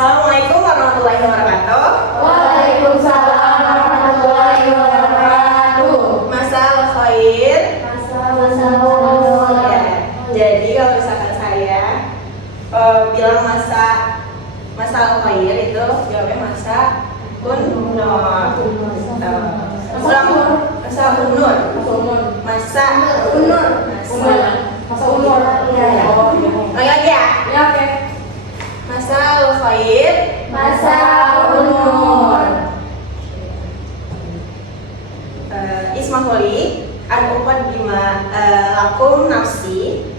Assalamualaikum warahmatullahi wabarakatuh. Waalaikumsalam warahmatullahi wabarakatuh. Masal khair. Assalamualaikum. Jadi kalau misalkan saya bilang masal khair itu jawabnya masa kunur. Masa kunur. Masa unur. Lagi ya? Ya, oke. Masal khair. Masa unur. Ismahuli an uqaddima lakum nafsi.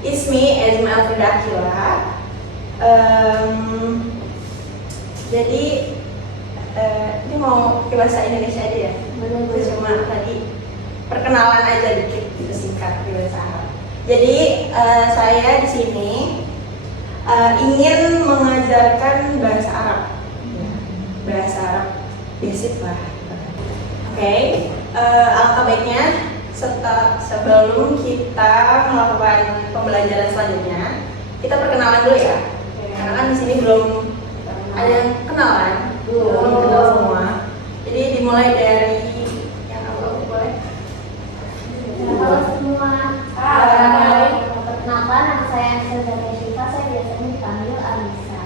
Ismi Azma Alfrida Akila. Jadi ini mau ke bahasa Indonesia aja ya. Cuma tadi perkenalan aja dikit gitu, singkat di bahasa Arab. Jadi saya di sini ingin mengajarkan bahasa Arab. Bahasa Arab basic lah. Oke, alangkah baiknya sebelum kita melakukan pembelajaran selanjutnya, kita perkenalan dulu ya. Karena kan di sini belum ada yang kenalan, belum kenal semua. Jadi dimulai dari yang awal boleh. Halo semua. Hai. Perkenalkan, nama saya Anissa Syifa. Saya biasanya dipanggil Alisa.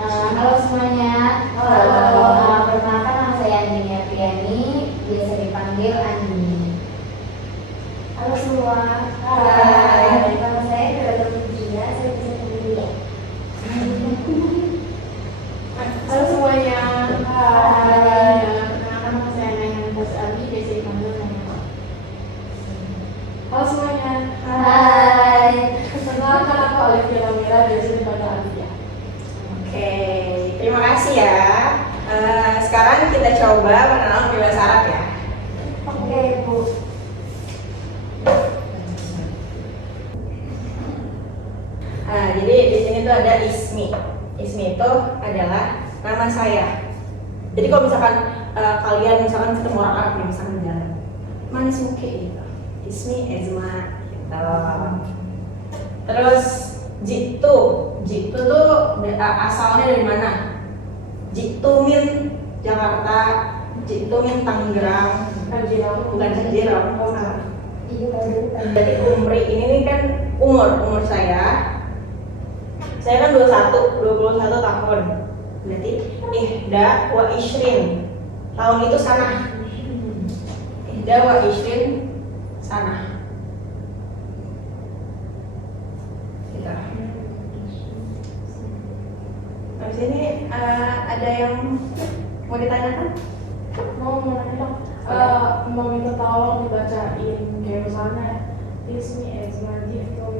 Halo semuanya. Perkenalkan, nama saya Andini Apriani. Biasa dipanggil Andi. Halo semua. Hai. Nama saya Dora Putria. Saya bisa dipanggil. Halo semuanya. Hai. Perkenalkan, nama saya Nayana Basari, biasa dipanggil Nayana. Halo semuanya. Hai. Perkenalkan, aku Olivia Lamira, biasa dipanggil Alivia. Oke, terima kasih ya. Sekarang kita coba perkenalan di bahasa Arab ya. Oke, Bu. Jadi di sini tuh ada ismi. Ismi itu adalah nama saya. Jadi kalau misalkan kalian misalkan ketemu orang Arab nih, misalkan di jalan, mana suke gitu. Ismi Ezma gitu. Terus jitu tuh asalnya dari mana? Jitu min Jakarta, jitu min Tangerang, bukan Tangerang. Jadi umri ini kan umur saya. Saya kan 21 tahun. Berarti ihda wa ishrin. Tahun itu sana. Ihda wa ishrin sana. Gitu. Habis ini ada yang mau ditanyakan? Mau nanya dong, mau minta tolong dibacain kayak misalnya Ismi Ezma Jifto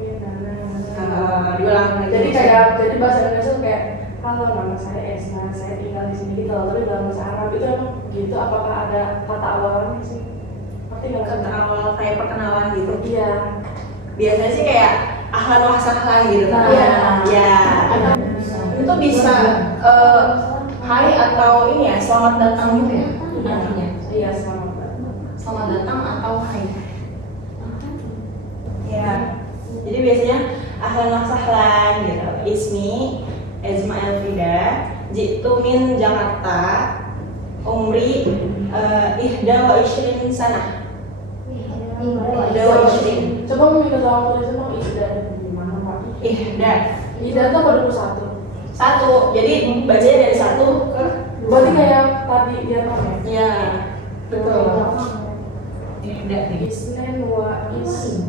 Diulang lagi. jadi bahasa Indonesia tuh kayak halo, nama saya Esma, saya tinggal di sini gitu loh. Tapi dalam bahasa Arab itu emang gitu, apakah ada kata awalnya sih? Ngerti nggak? Kata awal kayak perkenalan gitu. Iya. Biasanya sih kayak ahlan wa sahlan gitu. Nah, Ya. Itu bisa hai atau ini ya, selamat datang gitu ya artinya. Iya, selamat. Selamat datang atau hai. Ya. Jadi biasanya ahlan wa sahlan gitu. Ismi Ezma Elfrida, jitu min Jakarta, umri ihda wa ishrin sana. Ihda wa ishrin. Coba mau minta tolong tulis dong Ida di mana Pak? Ihda. Ida tuh apa 21? Satu. Jadi bacanya dari satu ke Berarti kayak tadi dia pakai. ya. Betul. Ihda nih. Isnen wa is.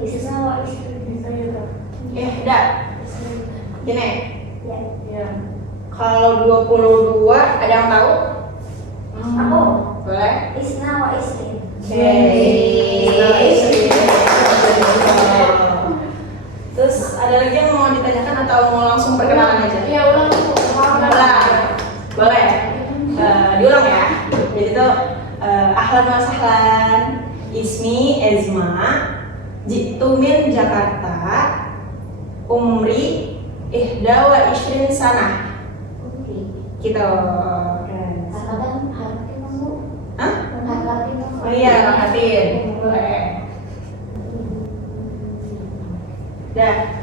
Isna wa istri. Bisa gitu. Ihda. Gini. Iya. Kalau 22 ada yang tahu? Aku. Boleh? Isna wa istri. Terus ada lagi yang mau ditanyakan atau mau langsung perkenalan aja? Iya, ulang tuh. Boleh. Diulang ya. Jadi itu ahlan wa sahlan. Ismi Ezma, jitu min Jakarta, umri ihda wa ishrin sana. Gitu. Katakan hati kamu. Hah? Hati kamu. Oh iya, rahatin. Boleh. Dah.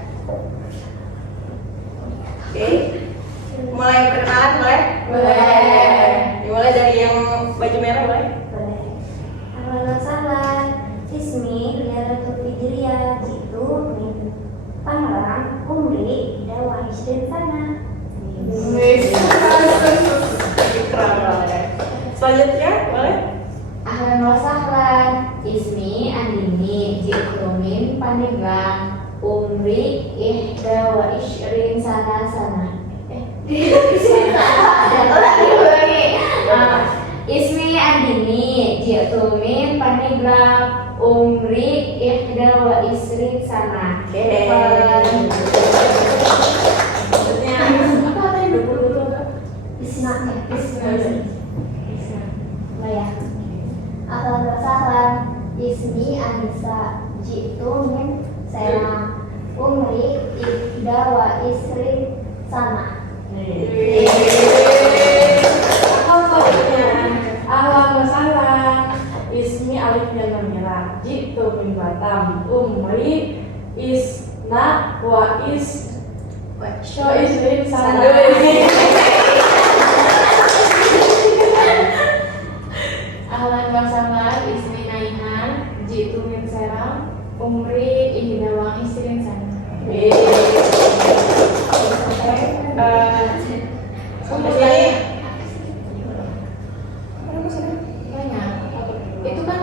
mulai perkenalan boleh? Boleh. Dimulai dari yang baju merah boleh? Boleh. Ahlan wa sahlan. Ismi Liaratul Fijriya jitu min Tangerang, umri dawa 20 sana. Keren banget. Selanjutnya boleh? Ahlan wa sahlan. Ismi Andini jitu min Pandeglang, umri 21 sana. Ismi Andini jitu min Pandeglang, umri 21 sana. Oke. Selanjutnya Apa tadi 20 apa? Isma. Ya. Ahlan wa sahlan. Ismi Anissa jitu min Serang, umri 21 sana. Ahlan wa sahlan. Ismi Alif dan Merah. Jitu min Batam. Umri isna wa is Show isrin sana. Ahlan wa sahlan, ismi Naihan, jitu min Serang, umri 21 sana. sampai sini. Banyak. Itu kan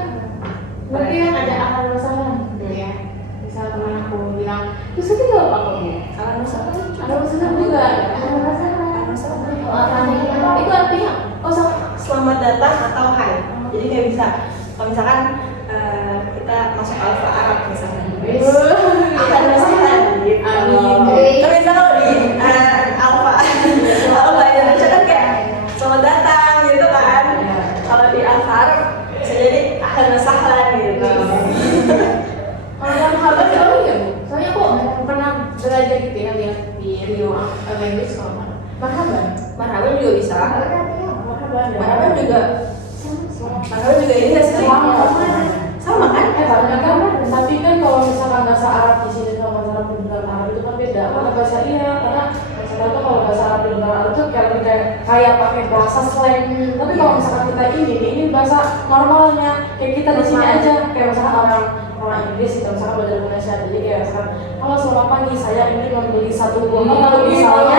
berarti kan ada ahlan wa sahlan gitu ya. Misal teman aku bilang, terus itu gak apa-apa Bu? Ahlan wa sahlan. Ahlan wa sahlan juga. Ahlan wa sahlan. Itu artinya, oh sama. Selamat datang atau hai. Jadi kayak bisa kalau misalkan kita masuk alfa Arab misalnya. Ahlan wa sahlan gitu. Amin. Kan bisa kalau di alfa Indonesia kan kayak selamat datang gitu kan. Kalau di alfa Arab bisa jadi ahlan wa sahlan gitu. Kalau dalam kabar jauh ya Bu? Soalnya aku pernah belajar gitu ya lihat di Rio language kalau marhaban. Marhaban juga bisa. Marhaban Marhaban juga. Marhaban juga ini nggak sih? Sama kan? banyak kan, tapi kan kalau misalkan bahasa Arab di sini sama bahasa Arab di negara Arab itu kan beda. Karena bahasa kalau kalau bahasa Arab di negara Arab itu kayak pakai bahasa slang. Tapi kalau misalkan kita ini bahasa normalnya kayak kita di sini aja, kayak misalkan orang Inggris gitu, misalkan bahasa Indonesia. Jadi kayak misalkan kalau selamat pagi saya ingin membeli satu buah. Kalau misalnya,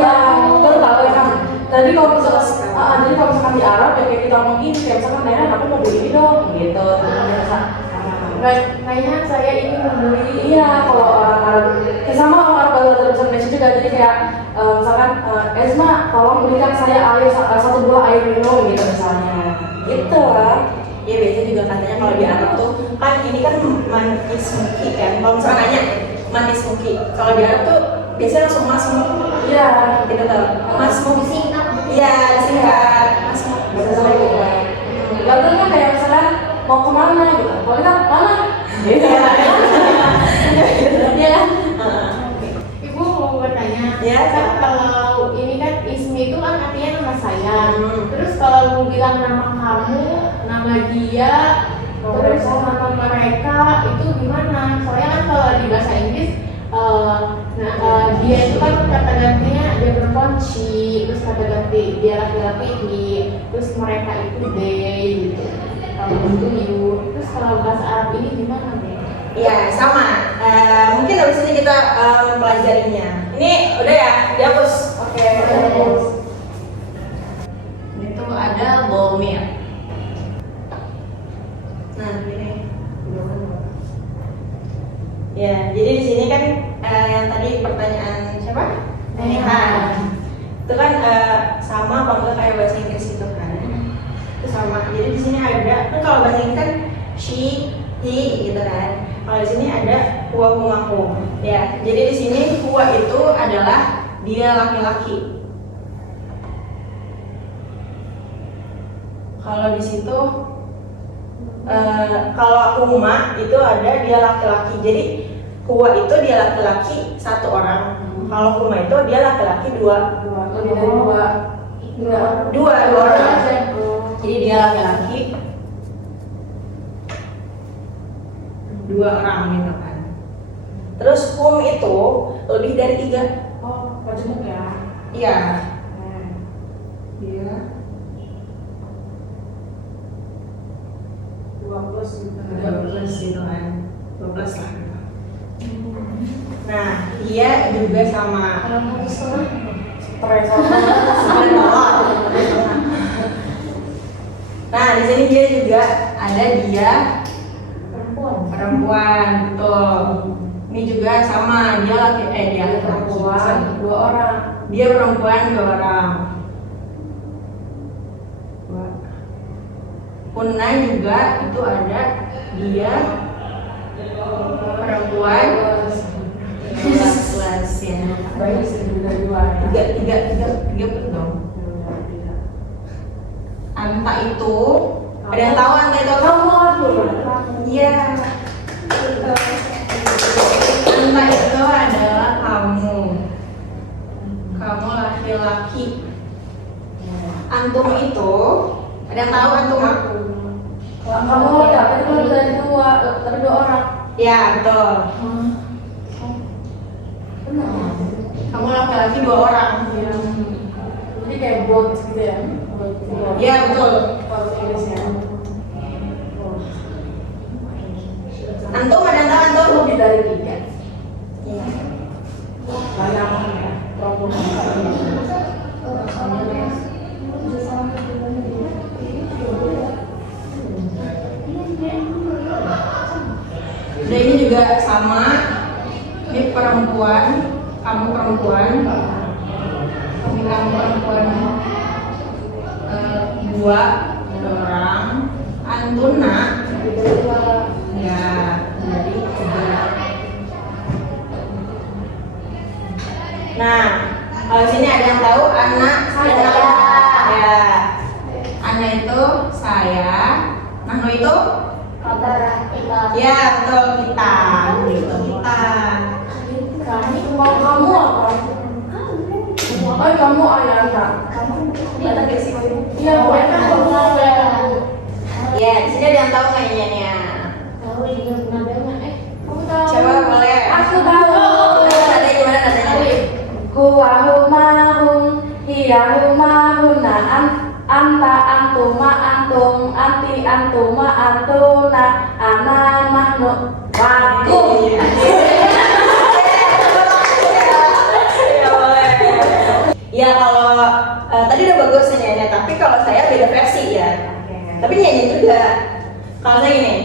iya betul kan. Jadi kalau misalkan di Arab ya kayak kita ngomong gini, kayak misalkan Naihan aku mau beli ini dong gitu. Naihan saya ingin membeli. Iya, kalau orang Arab, sama orang Arab bahasa Indonesia juga. Jadi kayak misalkan Esma, tolong belikan saya air satu buah air minum gitu misalnya. Gitu lah. Ya biasanya juga katanya kalau di Arab tuh kan ini kan man ismuki kan. Kalau misalkan nanya man ismuki, kalau di Arab tuh biasanya langsung masmu. Iya. Gitu tuh. Masmu. Singkat. Iya singkat. Masmu. Lalu kan kayak misalkan mau kemana gitu. Kalau kita mana? Gitu. Iya kan? Ibu mau bertanya, Ya, kan silakan. kalau ini kan ismi itu kan artinya nama saya. Terus kalau mau bilang nama kamu, nama dia, terus nama mereka itu gimana? Soalnya kan kalau di bahasa Inggris, dia itu kan kata gantinya dia perempuan she, terus kata ganti dia laki-laki he, terus mereka itu they gitu. Kalau itu you. Terus kalau bahasa Arab ini gimana deh? Iya sama. Mungkin habis ini kita mempelajarinya. Ini udah ya dihapus. Oke. Itu ada bomir. Nah ini. Ya, jadi di sini kan yang tadi pertanyaan siapa? Naihan. Itu kan sama apa enggak kayak bahasa Inggris itu kan? Itu sama. Jadi di sini ada kan kalau bahasa Inggris kan she, he gitu kan. Kalau di sini ada huwa humakum. Ya, jadi di sini huwa itu adalah dia laki-laki. Kalau di situ kalau huma itu ada dia laki-laki. Jadi huwa itu dia laki-laki satu orang. Kalau huma itu dia laki-laki dua orang. Jadi dia laki-laki dua orang gitu kan. Terus hum itu lebih dari 3. Oh, majemuk ya. Iya. Dia 2+ gitu. 12 gitu kan. 12 lah. Nah, dia juga sama Stres sama Nah, di sini dia juga ada dia Perempuan. perempuan, betul. Ini juga sama, dia dia perempuan 2 orang. Dia perempuan 2 orang. Punna juga itu ada dia perempuan 12 ya. Baik sih juga 2. Tiga dong. Anta itu ada yang tahu Anta itu apa? Kamu aku. Iya. Anta itu adalah kamu. Kamu laki-laki. Antum itu ada yang tahu antum? Kamu ada, tapi kan dari 2 orang. Ya, betul. Benar. Kamu laki-laki 2 orang. Jadi kayak bot gitu ya. Iya, betul. Kalau Inggrisnya. Antum ada yang tahu antum? Lebih dari 3. Iya. Banyak ya. Udah, ini juga sama. Ini perempuan, kamu perempuan. Kamu perempuan 2 orang. Antuna ya jadi 3. Nah, kalau sini ada yang tahu anak Saya. Ya, anak itu saya. Nahnu itu Kita. ya betul kita. Gitu kita. Kamu apa? Oh, kamu ayah anak. Kita di sini. Iya, mereka mau Ya, di sini ada yang tahu nggak ininya? Tahu juga nadanya. Kamu tahu? Coba boleh. Aku tahu. Nadanya gimana nadanya? Huwa humahum, hiya humahuna, anta antuma antum, anti antuma antuna, ana nahnu. Wakum. Ya kalau tadi udah bagus nyanyiannya, tapi kalau saya beda versi ya. Tapi nyanyi juga. Kalau saya gini,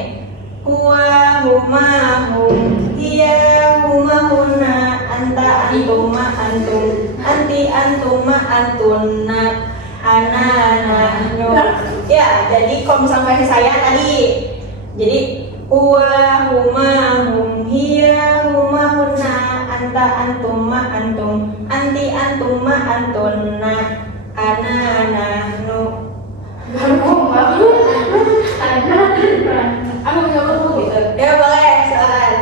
huwa humahum, hiya humahuna, anta antuma antum, anti antuma antunna, ana nahnu. Ya, jadi kalau misalnya versi saya tadi, jadi huwa humahum, hiya humahuna, anta antuma antum, anti antuma antunna, ana nahnu. Aku nggak mau gitu. Ya boleh, silakan.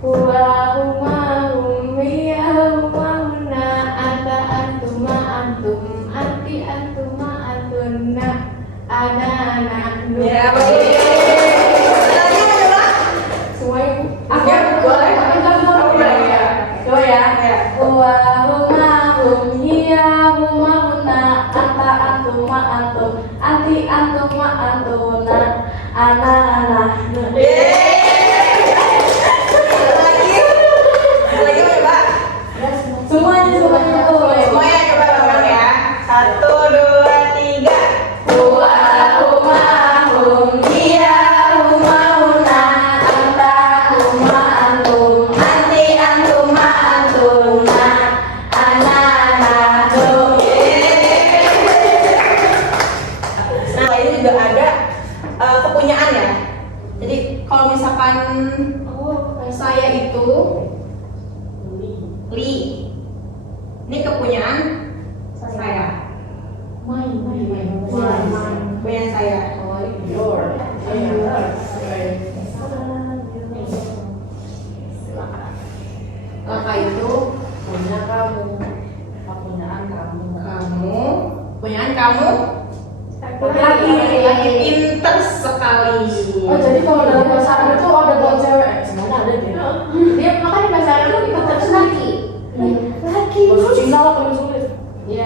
Huwa humahum, hiya humahuna, anta antuma antum, anti antuma antunna, ana nahnu. Ya boleh. Lagi mau coba? Semuanya Aku boleh. Aku boleh ya. Coba ya. Ya. Huwa humahum, hiya humahuna, anta antuma antum, anti antuma antuna, ana nahnu. Lagi mau coba? Semuanya boleh. Semuanya coba bareng ya. 1, 2, 3. Huwa humahum, hiya humahuna, anta huma antum, anti antuma antuna, ana nahnu. Nah, ini juga ada kepunyaan ya. Jadi kalau misalkan saya itu Li, ini kepunyaan saya. Punya saya. Laka itu Punya kamu, kepunyaan kamu. kamu, punyaan kamu. Laki-laki. Pinter sekali. Oh, jadi kalau dalam bahasa Arab itu ada buat cewek, semuanya ada deh. Dia makanya bahasa Arab itu terus laki. Laki. Bahasa Cina lah paling sulit. Iya,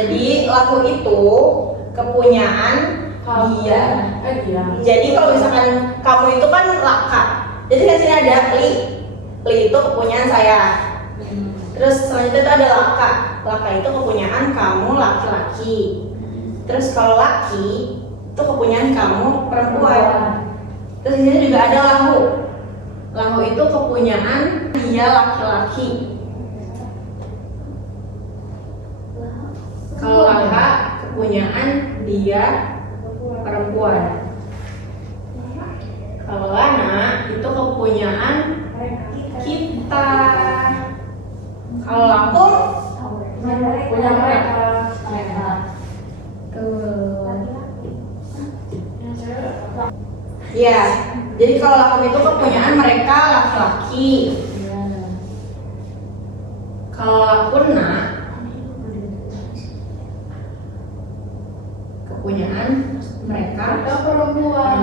Jadi lahu itu kepunyaan dia. Dia. Jadi kalau misalkan kamu itu kan laka. Jadi kan sini ada li. Li itu kepunyaan saya. Terus selanjutnya itu ada laka. Laka itu kepunyaan kamu laki-laki. Terus kalau laki itu kepunyaan kamu perempuan. Terus di sini juga ada lahu. Lahu itu kepunyaan dia laki-laki. Kalau laka kepunyaan dia perempuan. Kalau lana itu kepunyaan kita. Kalau lakum Punya mereka. ya. Jadi kalau lakum itu kepunyaan mereka laki-laki. Kalau lakunna kepunyaan mereka perempuan.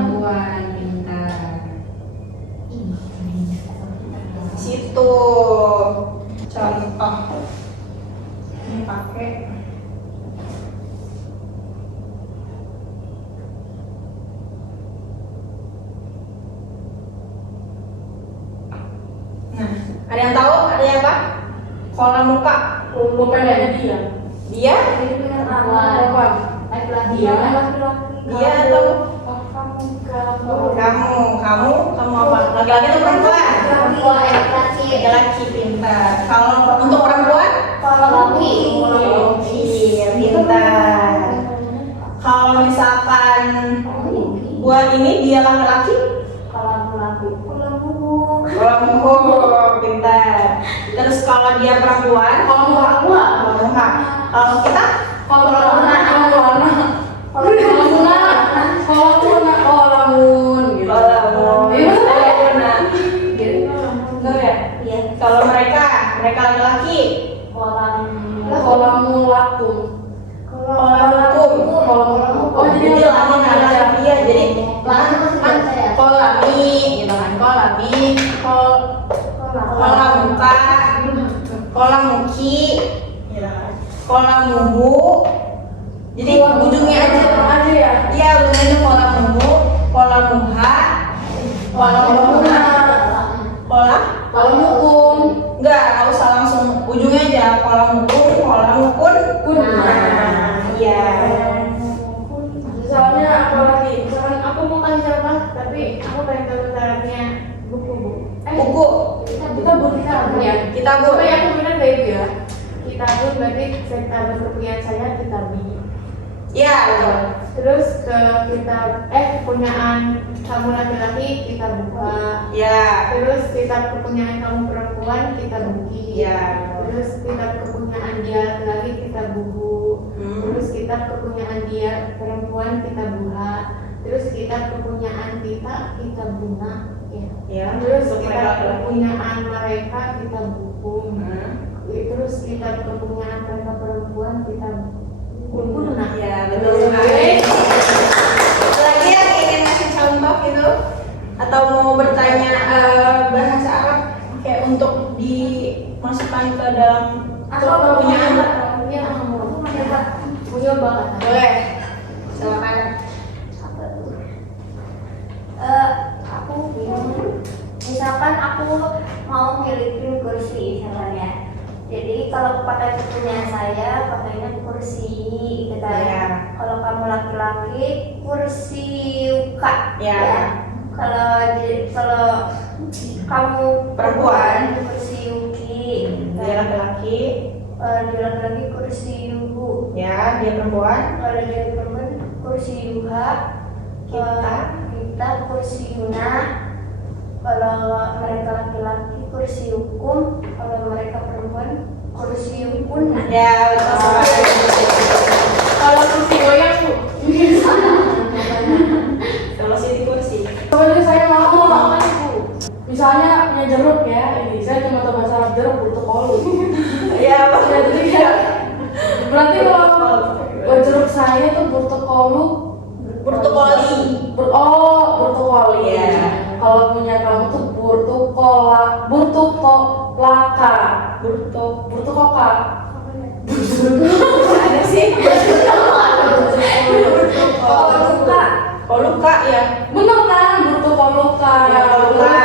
Pintar. Situ contoh ini pakai nah, ada yang tahu artinya apa? Kolam muka Pokoknya dia. dia Perempuan. dia atau kamu apa? Laki-laki atau perempuan? Laki-laki. Pintar. Kalau untuk perempuan? Laki, pintar. Kalau misalkan buat ini dia laki-laki? Kolam pintar. Terus kalau dia perempuan? Kolam. Kalau kita? Kalau mereka laki-laki? Jadi lawan aja dia. Jadi kan kolami, gitu kan kolami, kolam muka, kolam muki, kolam muhu. Jadi ujungnya aja ya. Iya, ujungnya itu kolam muhu, kolam muha, kolam muha, kolam hukum. enggak usah langsung ujungnya aja kolam hukum, kolam mukun. Iya. Misalnya apa lagi? Misalkan aku mau kasih contoh, tapi aku pengen tahu syaratnya buku. Buku, Kita bukan Ya. kita bu. Supaya aku benar gak itu ya? Kita pun berarti kita berkepunyaan saya kita bi. Iya, betul. Terus ke kita kepunyaan kamu laki-laki kita buka. Ya. Terus kita kepunyaan kamu perempuan kita buki. Iya. Terus kita kepunyaan dia laki-laki kita buku. Terus kita kepunyaan dia perempuan kita buha. Terus kita kepunyaan kita bunga. Ya. Ya. Terus Untuk kita mereka laki-laki. kepunyaan mereka kita buku. Hmm. Terus kita kepunyaan mereka perempuan kita buku. Nah, Ya, betul sekali. Ada lagi yang ingin ngasih contoh gitu? Atau mau bertanya bahasa Arab kayak untuk dimasukkan ke dalam kepunyaan? ya mau coba. Boleh. Silakan. Aku bingung. Misalkan aku mau milikin kursi misalnya. Jadi kalau pakai kepunyaan saya pakainya kursi gitu kan. Ya. Kalau kamu laki-laki kursi yuka. Ya. Kalau kamu Perempuan. kursi yuki. Dia laki-laki. Dia laki-laki kursi yuhu. Ya, dia perempuan. Kalau dia perempuan kursi yuha. Kita kursi yuna. Kalau mereka laki-laki kursi hukum. Kalau mereka perempuan kursi yukun. Ya, betul sekali. Kalau kursi goyang Bu. Kalau sini kursi. Sebenarnya saya mau misalnya punya jeruk ya, ini saya cuma tahu bahasa Arab jeruk butuh kolu. Ya, Pak. Ya, jadi ya, berarti kalau jeruk saya tuh butuh kolu. Burtukoli. Burtukoli. Iya. Kalau punya kamu tuh burtukoka. Burtuk. Burtukoka. Ada gimana sih? Koluka ya. Bener kan, burtu koluka. Ya, koluka.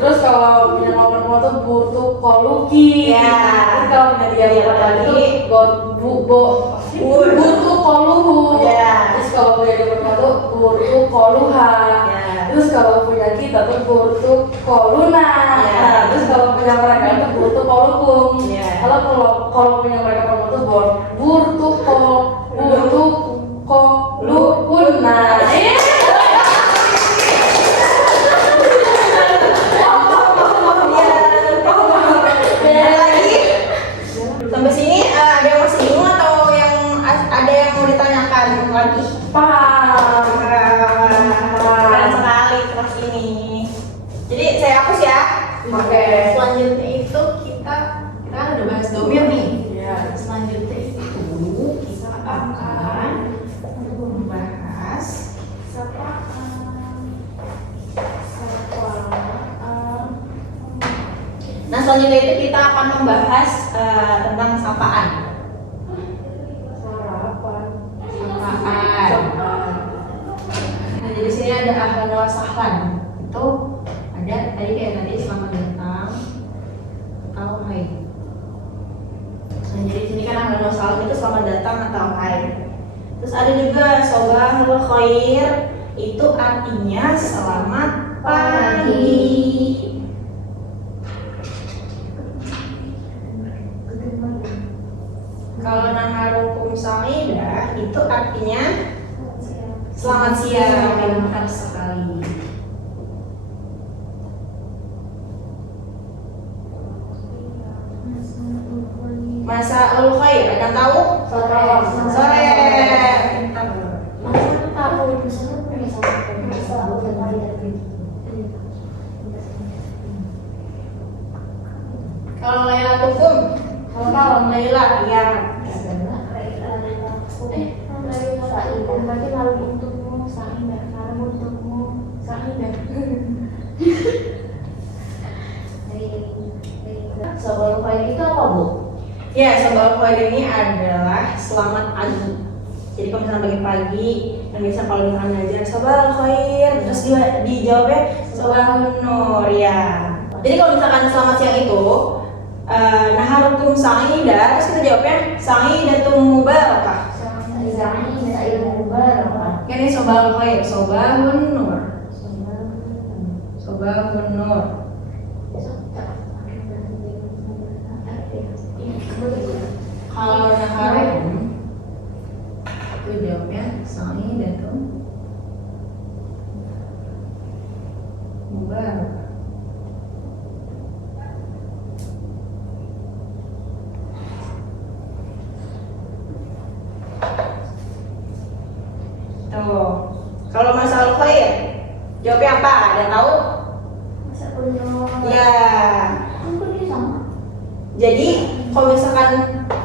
Terus kalau punya nomor tuh burtu koluki. Ya. Terus kalau punya dia Apa lagi? burtu koluhu. Ya. Terus kalau punya dia tuh burtu koluha. Ya. Terus kalau punya kita tuh burtu koluna. Ya. Terus kalau punya mereka itu burtu kolukum. Ya. Kalau punya mereka tuh burtu kolukuna. Ada lagi? Sampai sini ada yang masih bingung atau yang ada yang mau ditanyakan lagi? Paham. Keren sekali kelas ini. Jadi saya hapus ya. Oke. Selanjutnya itu kita kan udah bahas domir nih. Iya. Selanjutnya itu kita akan membahas Nah selanjutnya itu kita akan membahas tentang sapaan. Sarapan. Sapaan. Nah jadi sini ada ahlan wa sahlan. Itu ada tadi kayak tadi selamat datang atau hai. Nah jadi sini kan ahlan wa sahlan itu selamat datang atau hai. Terus ada juga sobahul khair, itu artinya selamat pagi. Kalau naharukum sa'idah itu artinya selamat siang, pintar sekali. Masaul khair, ada yang tahu? Sore. Pintar. Kalau Lailatukum, kalau Laila ya. Berarti lalu untukmu, sa'idah, lalu untukmu, sa'idah. Sebelum khair itu apa, Bu? Ya, sabal khair ini adalah selamat pagi. Jadi kalau misalnya pagi-pagi, yang biasa kalau dengan ngajar sabal khair, terus dijawabnya sabal nur ya. Jadi kalau misalkan selamat siang itu naharukum sa'idah, terus kita jawabnya sa'idatum mubarakah. Ini sabal khair, sabahun nur. Sabahun nur. Kalau naharukum itu jawabnya sa'idatum mubarakah. Tuh. Kalau masalah khair, jawabnya apa? Ada yang tahu? Ya. Jadi kalau misalkan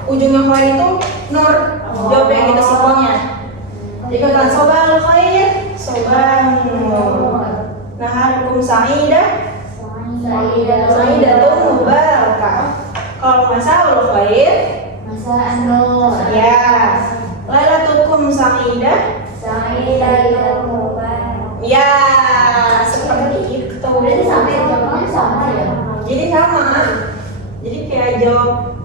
ujungnya khair itu nur, jawabnya gitu simpelnya. Jadi kalau sobal khair, sobal nur. Naharukum sa'idah, sa'idatum mubarakah. Kalau masalah khair, ya. Lailatukum sa'idah, ya, seperti itu. Berarti sampai jawabnya sama ya? Jadi sama. Jadi kayak jawab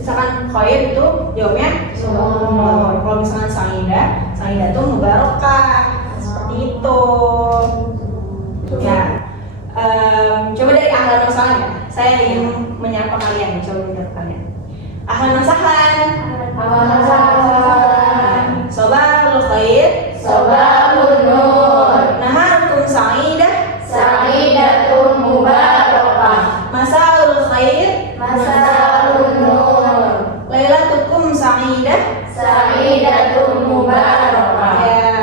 misalkan khair itu jawabnya nur. Kalau misalkan sa'idah itu mubarakah. Seperti itu. Ya. Coba dari ahlan wa sahlan ya. Saya ingin menyapa kalian. Coba menyapa kalian. Ahlan wa sahlan. Sabahul khair, Sabahun nur, naharukum sa'idah, sa'idatun mubarakah, masaul khair, masalun nur, lailatukum sa'idah, sa'idatun mubarakah. ya.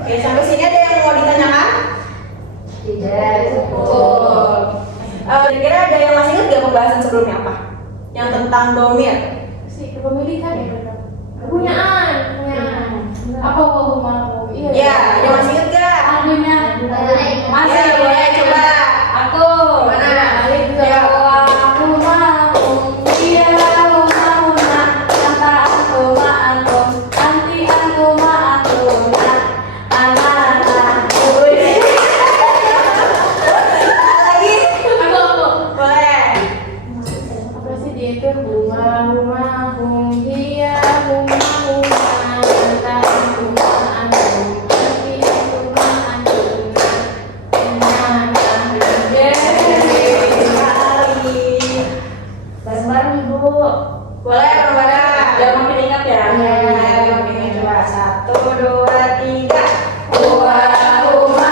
Oke, sampai sini ada yang mau ditanyakan? Tidak Betul. Kira-kira ada yang masih ingat gak pembahasan sebelumnya apa? Yang tentang domir. Kepemilikan ya? Kepunyaan. Apa hubungan? Ya, ada yang masih ingat gak? Akunya. Ya, boleh coba. Aku. Gimana? Balik ke Ya. aku mau 1, 2, 3. Allahumma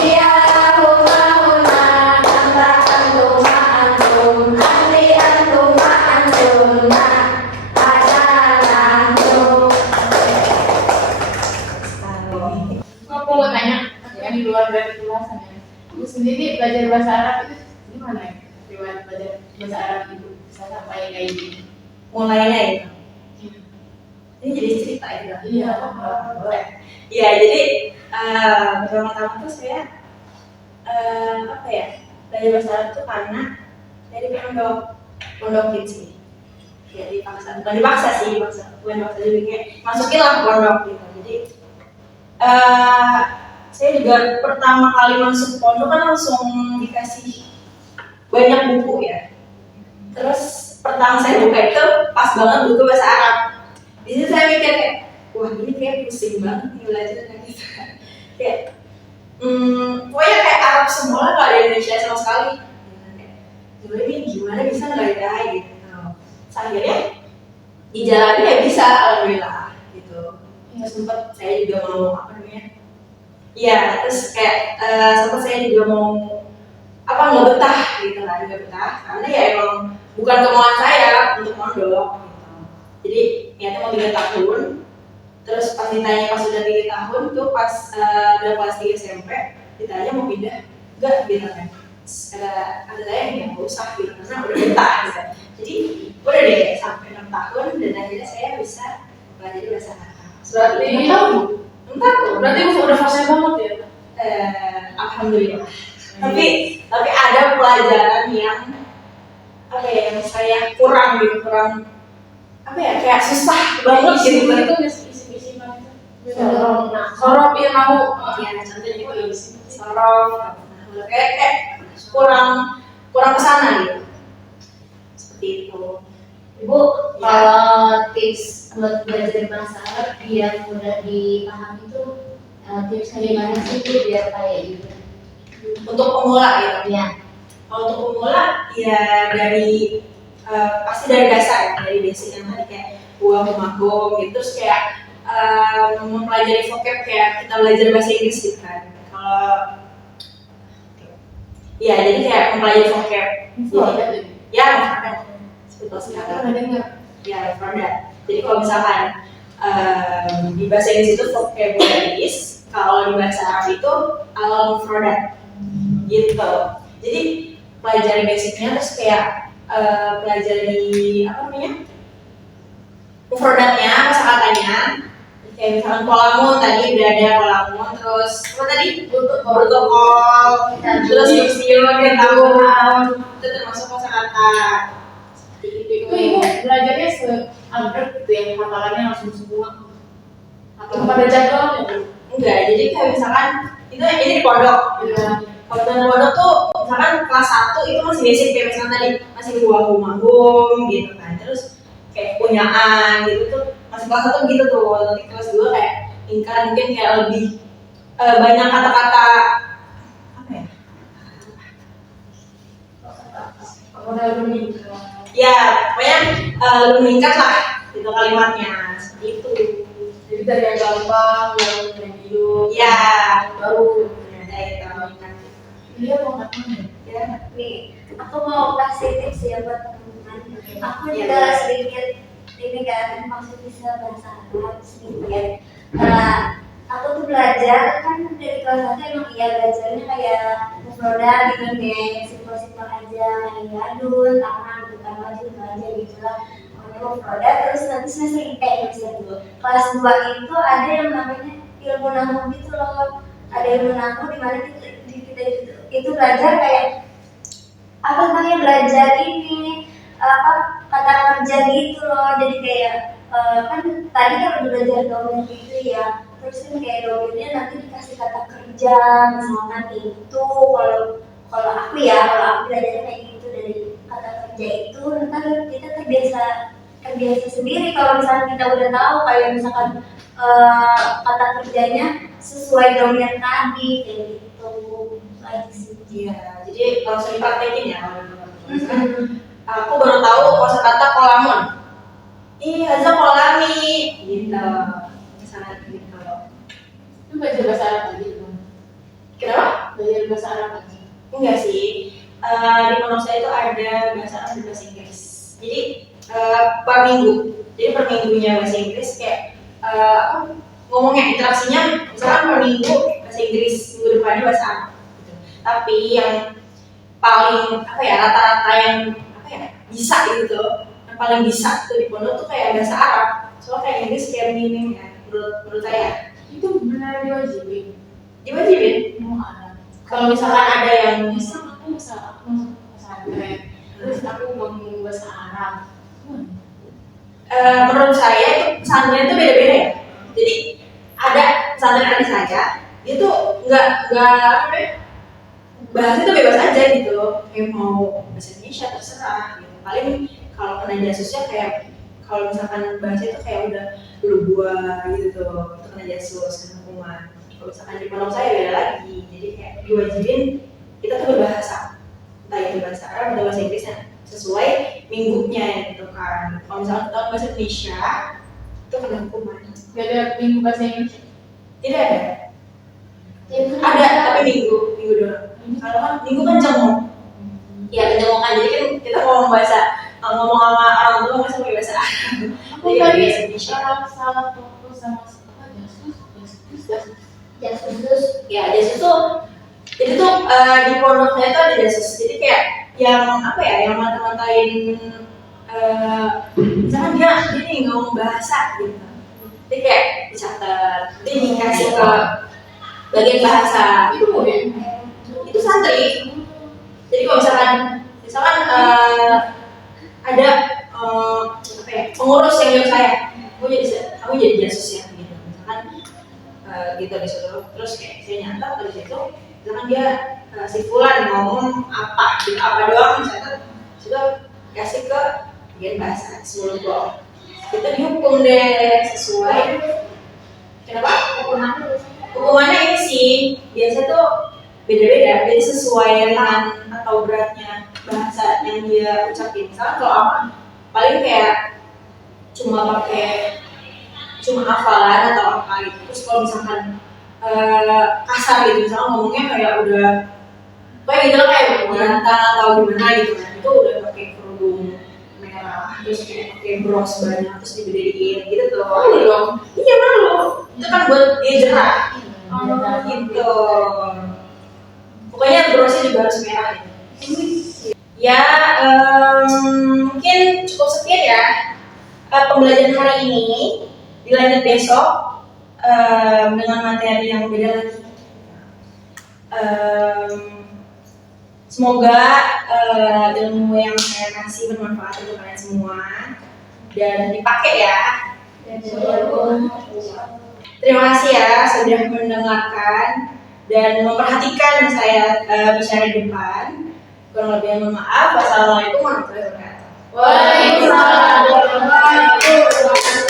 ya Allahumma anta antum anti antum ana nahnu. Aku mau tanya yang di luar dari kelasan ya. Ibu sendiri belajar bahasa Arab itu gimana ya? Riwayat belajar bahasa Arab itu bisa sampai kayak gini. Mulainya itu. Ini jadi cerita ya. Iya, boleh. Ya, jadi pertama-tama tuh saya apa ya, belajar bahasa Arab tuh karena dari pondok kids sih. Ya dipaksa, bukan dipaksa sih, bukan dipaksa jadi kayak masukin lah ke pondok gitu. Jadi saya juga pertama kali masuk pondok kan langsung dikasih banyak buku ya. Terus pertama saya buka itu pas banget buku bahasa Arab. Di situ saya mikir kayak, wah ini kayak pusing banget nih belajarnya gitu. Kayak, pokoknya kayak Arab semua lah, nggak ada Indonesia sama sekali. Jadi ini gimana bisa nggak ada gitu. Akhirnya dijalanin ya bisa, alhamdulillah gitu. Ya sempat saya juga mau apa namanya? Iya, terus kayak sempat saya juga mau nggak betah gitu lah, nggak betah karena ya emang bukan kemauan saya untuk mondok gitu. Jadi niatnya mau 3 tahun, terus pas ditanya pas sudah 3 tahun tuh pas udah kelas 3 SMP ditanya mau pindah nggak gitu kan. Ada saya yang nggak usah gitu karena udah betah gitu. Jadi udah deh sampai 6 tahun dan akhirnya saya bisa belajar bahasa Arab. Berarti 6 tahun. Berarti udah fase banget ya? Alhamdulillah. Tapi ada pelajaran yang apa ya, yang saya kurang apa ya, kayak susah banget gitu. Itu isi-isi mana itu? Sorop yang mau. Ya contohnya itu sorong, kayak kurang kesana gitu. Seperti itu. Ibu, kalau tips buat belajar bahasa Arab biar mudah dipahami itu tipsnya gimana sih Bu biar kayak gitu? Untuk pemula gitu. Ya. Kalau untuk pemula ya dari pasti dari dasar ya, dari basic yang tadi kayak humagom gitu, terus kayak mempelajari vocab kayak kita belajar bahasa Inggris gitu kan. Kalau ya jadi kayak mempelajari vocab. Jadi ya ada seperti sekarang. Ya produk. Jadi kalau misalkan di bahasa Inggris itu vocabularies, kalau di bahasa Arab itu al-mufradat gitu. Jadi pelajari basicnya terus kayak pelajari apa namanya mufradatnya, kosakatanya. Kayak misalkan kolamun tadi udah ada kolamun, terus apa tadi protokol, terus yusiun, ketahun, itu termasuk kosakata. Itu ibu belajarnya se-upgrade gitu yang hafalannya langsung semua. Atau pada jadwalnya Bu? Enggak, jadi kayak misalkan itu ini di pondok. Kalau di pondok tuh misalkan kelas 1 itu masih basic kayak misalkan tadi masih humagom gitu kan. Terus kayak punyaan gitu tuh masih kelas 1 gitu tuh. Nanti kelas 2 kayak ingkar mungkin kayak lebih banyak kata-kata apa ya? Ya, pokoknya lebih meningkat lah gitu kalimatnya seperti itu. Jadi dari yang gampang, yang medium, Ya, baru dari meningkat. Dia mau ngapain? Ya, Nih, aku mau kasih tips ya buat teman-teman. Aku juga sedikit ini kan maksud bisa bahasa Arab sedikit. Aku tuh belajar kan dari kelas 1 emang iya belajarnya kayak mufrodat gitu deh, simpel-simpel aja kayak gadun, tangan, bukan maju aja gitu lah. Mufrodat terus nanti semester misalnya dulu. Kelas 2 itu ada yang namanya ilmu nahwu gitu loh. Ada ilmu nahwu di mana kita itu belajar kayak apa namanya belajar ini kata kerja gitu loh. Jadi kayak kan tadi kan udah belajar domain gitu ya, terus kan kayak domainnya nanti dikasih kata kerja misalkan itu kalau aku belajar kayak gitu dari kata kerja itu ntar kita terbiasa sendiri kalau misalkan kita udah tahu kayak misalkan kata kerjanya sesuai domain tadi kayak gitu aja sih. iya. Jadi langsung dipraktekin ya kalau aku baru tahu kosakata kolamun. Haza kolami gitu. pondok saya itu ada bahasa Arab dan bahasa Inggris. Jadi per minggu. Jadi per minggunya bahasa Inggris kayak ngomongnya interaksinya misalkan per minggu bahasa Inggris, minggu depannya bahasa Arab. Gitu. Tapi yang paling rata-rata yang bisa gitu, yang paling bisa tuh di pondok tuh kayak bahasa Arab. Soalnya kayak Inggris kayak minim ya, menurut saya. Itu benar diwajibin. Diwajibin. Mau ada. Kalau misalkan ada yang aku masuk pesantren, terus aku ngomong bahasa Arab. menurut saya itu pesantren itu beda-beda ya. Jadi ada pesantren adik saya, dia tuh nggak bahasa itu bebas aja gitu, kayak mau bahasa Indonesia terserah gitu. Paling kalau kena jasusnya kayak kalau misalkan bahasa itu kayak udah dulu gua gitu tuh, itu kena jasus, kena hukuman. Kalau misalkan di pondok saya beda lagi, jadi kayak diwajibin kita tuh berbahasa, entah itu bahasa Arab atau bahasa Inggrisnya sesuai minggunya gitu kan. Kalau misalkan kita bahasa Indonesia itu kena hukuman. Gak ada minggu bahasa Inggris. Tidak ada. Ada tapi minggu doang. Kalau kan minggu kan jenguk. Ya penjengukan, jadi kan kita ngomong sama orang tua nggak pakai bahasa Arab. Aku Jadi tadi bahasa Indonesia. salah fokus sama jasus. Jasus. Ya jasus tuh, jadi tuh di pondoknya itu ada jasus. Jadi kayak yang yang mata-matain misalkan dia nih ngomong bahasa gitu. Jadi kayak dicatat, jadi dikasih ke bagian bahasa itu santri. Jadi kalau misalkan ada pengurus yang nyuruh saya, kamu jadi jasus ya gitu. Misalkan gitu disuruh, terus kayak saya nyatat dari situ, misalkan dia si Fulan ngomong apa doang dicatat, sudah kasih ke bagian bahasa sebelum gua kita dihukum deh sesuai. Kenapa? Hukumannya ini sih biasa tuh beda-beda, jadi sesuai ringan atau beratnya bahasa yang dia ucapin. Misalnya kalau apa, paling kayak cuma hafalan atau apa gitu. Terus kalau misalkan kasar gitu, misalnya ngomongnya kayak udah kayak gitu kayak gantang atau gimana gitu kan, itu udah pakai kerudung merah, terus kayak pakai bros banyak, terus dibedain gitu tuh. Malu dong. Iya malu, itu kan buat dia jerah. Gitu. Pokoknya brosnya juga harus merah gitu. Ya mungkin cukup sekian ya pembelajaran hari ini. Dilanjut besok dengan materi yang beda lagi. Semoga ilmu yang saya kasih bermanfaat untuk kalian semua dan dipakai ya. Terima kasih ya sudah mendengarkan dan memperhatikan saya bicara di depan. Kurang lebih mohon maaf. Wassalamualaikum warahmatullahi wabarakatuh. Waalaikumsalam warahmatullahi wabarakatuh.